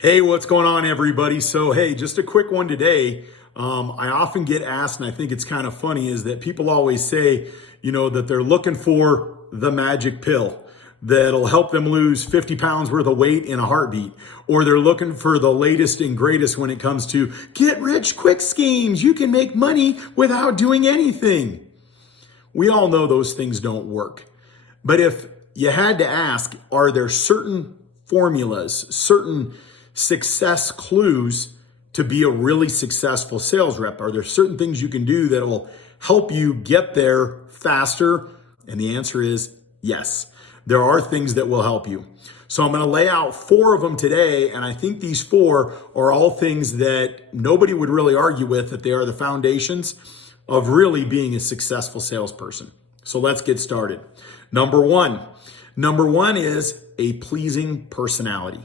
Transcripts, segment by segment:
Hey, what's going on, everybody? So, hey, just a quick one today. I often get asked, and I think it's kind of funny, is that people always say, that they're looking for the magic pill that'll help them lose 50 pounds worth of weight in a heartbeat, or they're looking for the latest and greatest when it comes to get rich quick schemes. You can make money without doing anything. We all know those things don't work. But if you had to ask, are there certain formulas, certain success clues to be a really successful sales rep? Are there certain things you can do that will help you get there faster? And the answer is yes. There are things that will help you. So I'm going to lay out 4 of them today, and I think these 4 are all things that nobody would really argue with, that they are the foundations of really being a successful salesperson. So let's get started. Number one is a pleasing personality.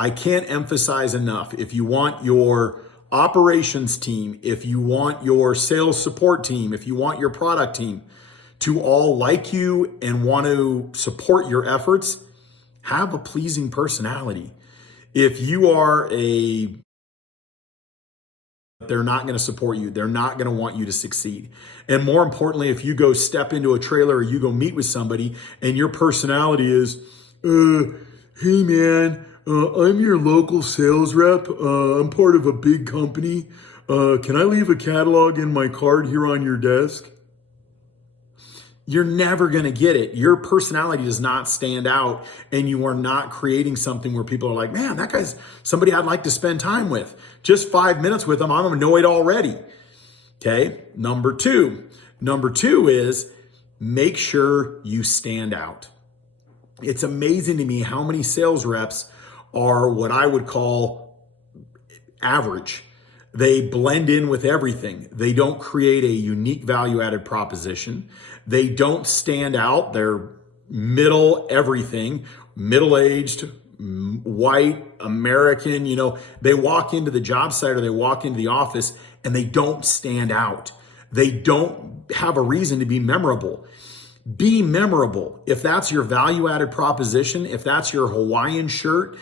I can't emphasize enough, if you want your operations team, if you want your sales support team, if you want your product team to all like you and want to support your efforts, have a pleasing personality. If you are they're not going to support you. They're not going to want you to succeed. And more importantly, if you go step into a trailer or you go meet with somebody and your personality is, hey man, I'm your local sales rep. I'm part of a big company. Can I leave a catalog in my card here on your desk? You're never going to get it. Your personality does not stand out, and you are not creating something where people are like, man, that guy's somebody I'd like to spend time with. Just 5 minutes with them, I'm annoyed already. Okay. Number two is make sure you stand out. It's amazing to me how many sales reps are what I would call average. They blend in with everything. They don't create a unique value-added proposition. They don't stand out. They're middle everything, middle-aged, white, American. They walk into the job site or they walk into the office and they don't stand out. They don't have a reason to be memorable. Be memorable. If that's your value-added proposition, if that's your Hawaiian shirt,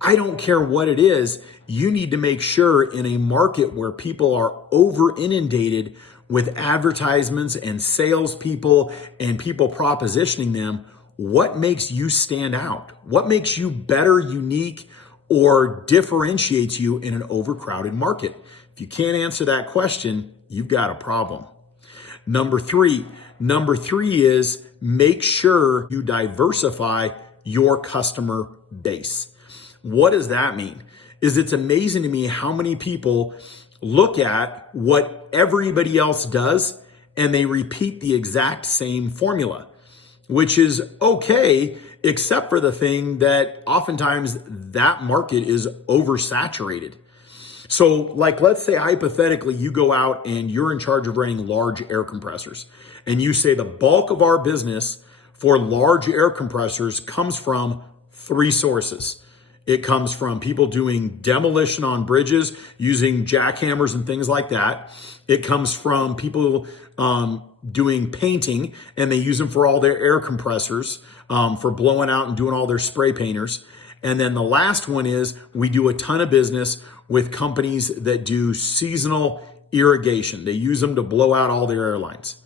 I don't care what it is, you need to make sure in a market where people are over inundated with advertisements and salespeople and people propositioning them, what makes you stand out? What makes you better, unique, or differentiates you in an overcrowded market? If you can't answer that question, you've got a problem. Number three is make sure you diversify your customer base. What does that mean? It's amazing to me how many people look at what everybody else does and they repeat the exact same formula, which is okay, except for the thing that oftentimes that market is oversaturated. So let's say hypothetically you go out and you're in charge of running large air compressors, and you say the bulk of our business for large air compressors comes from 3 sources. It comes from people doing demolition on bridges using jackhammers and things like that. It comes from people doing painting, and they use them for all their air compressors, for blowing out and doing all their spray painters. And then the last one is we do a ton of business with companies that do seasonal irrigation. They use them to blow out all their airlines.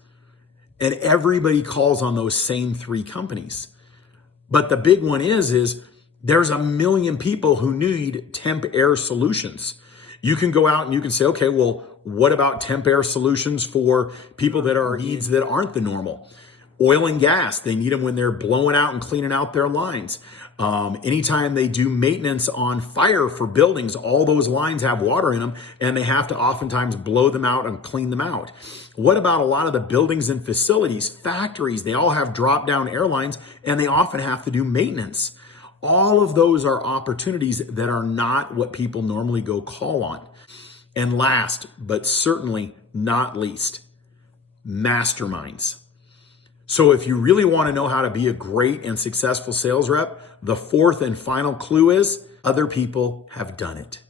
And everybody calls on those same 3 companies. But the big one is there's a million people who need temp air solutions. You can go out and you can say, okay, well, what about temp air solutions for people that are needs that aren't the normal? Oil and gas, they need them when they're blowing out and cleaning out their lines. Anytime they do maintenance on fire for buildings, all those lines have water in them and they have to oftentimes blow them out and clean them out. What about a lot of the buildings and facilities, factories? They all have drop-down airlines and they often have to do maintenance. All of those are opportunities that are not what people normally go call on. And last, but certainly not least, masterminds. So if you really want to know how to be a great and successful sales rep, the 4th and final clue is other people have done it.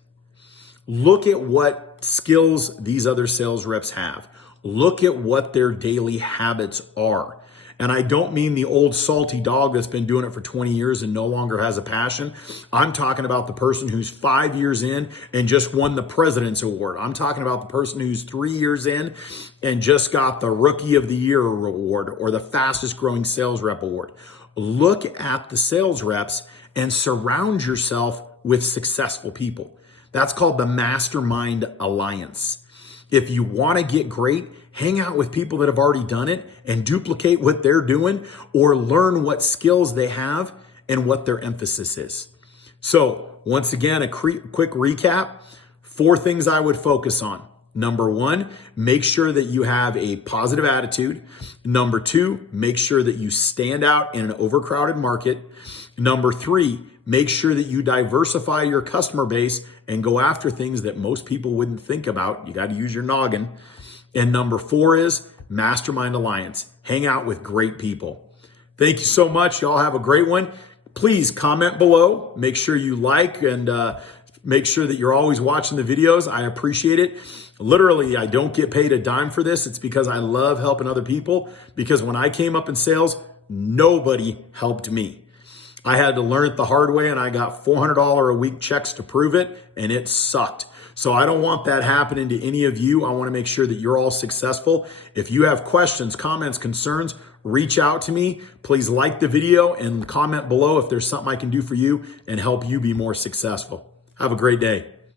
Look at what skills these other sales reps have. Look at what their daily habits are. And I don't mean the old salty dog that's been doing it for 20 years and no longer has a passion. I'm talking about the person who's 5 years in and just won the President's Award. I'm talking about the person who's 3 years in and just got the Rookie of the Year award or the fastest growing sales rep award. Look at the sales reps and surround yourself with successful people. That's called the Mastermind Alliance. If you want to get great, hang out with people that have already done it and duplicate what they're doing, or learn what skills they have and what their emphasis is. So once again, a quick recap, 4 things I would focus on. Number 1, make sure that you have a positive attitude. Number 2, make sure that you stand out in an overcrowded market. Number 3, make sure that you diversify your customer base and go after things that most people wouldn't think about. You got to use your noggin. And number 4 is Mastermind Alliance. Hang out with great people. Thank you so much. Y'all have a great one. Please comment below. Make sure you like and make sure that you're always watching the videos. I appreciate it. Literally, I don't get paid a dime for this. It's because I love helping other people, because when I came up in sales, nobody helped me. I had to learn it the hard way, and I got $400 a week checks to prove it, and it sucked. So I don't want that happening to any of you. I want to make sure that you're all successful. If you have questions, comments, concerns, reach out to me. Please like the video and comment below if there's something I can do for you and help you be more successful. Have a great day.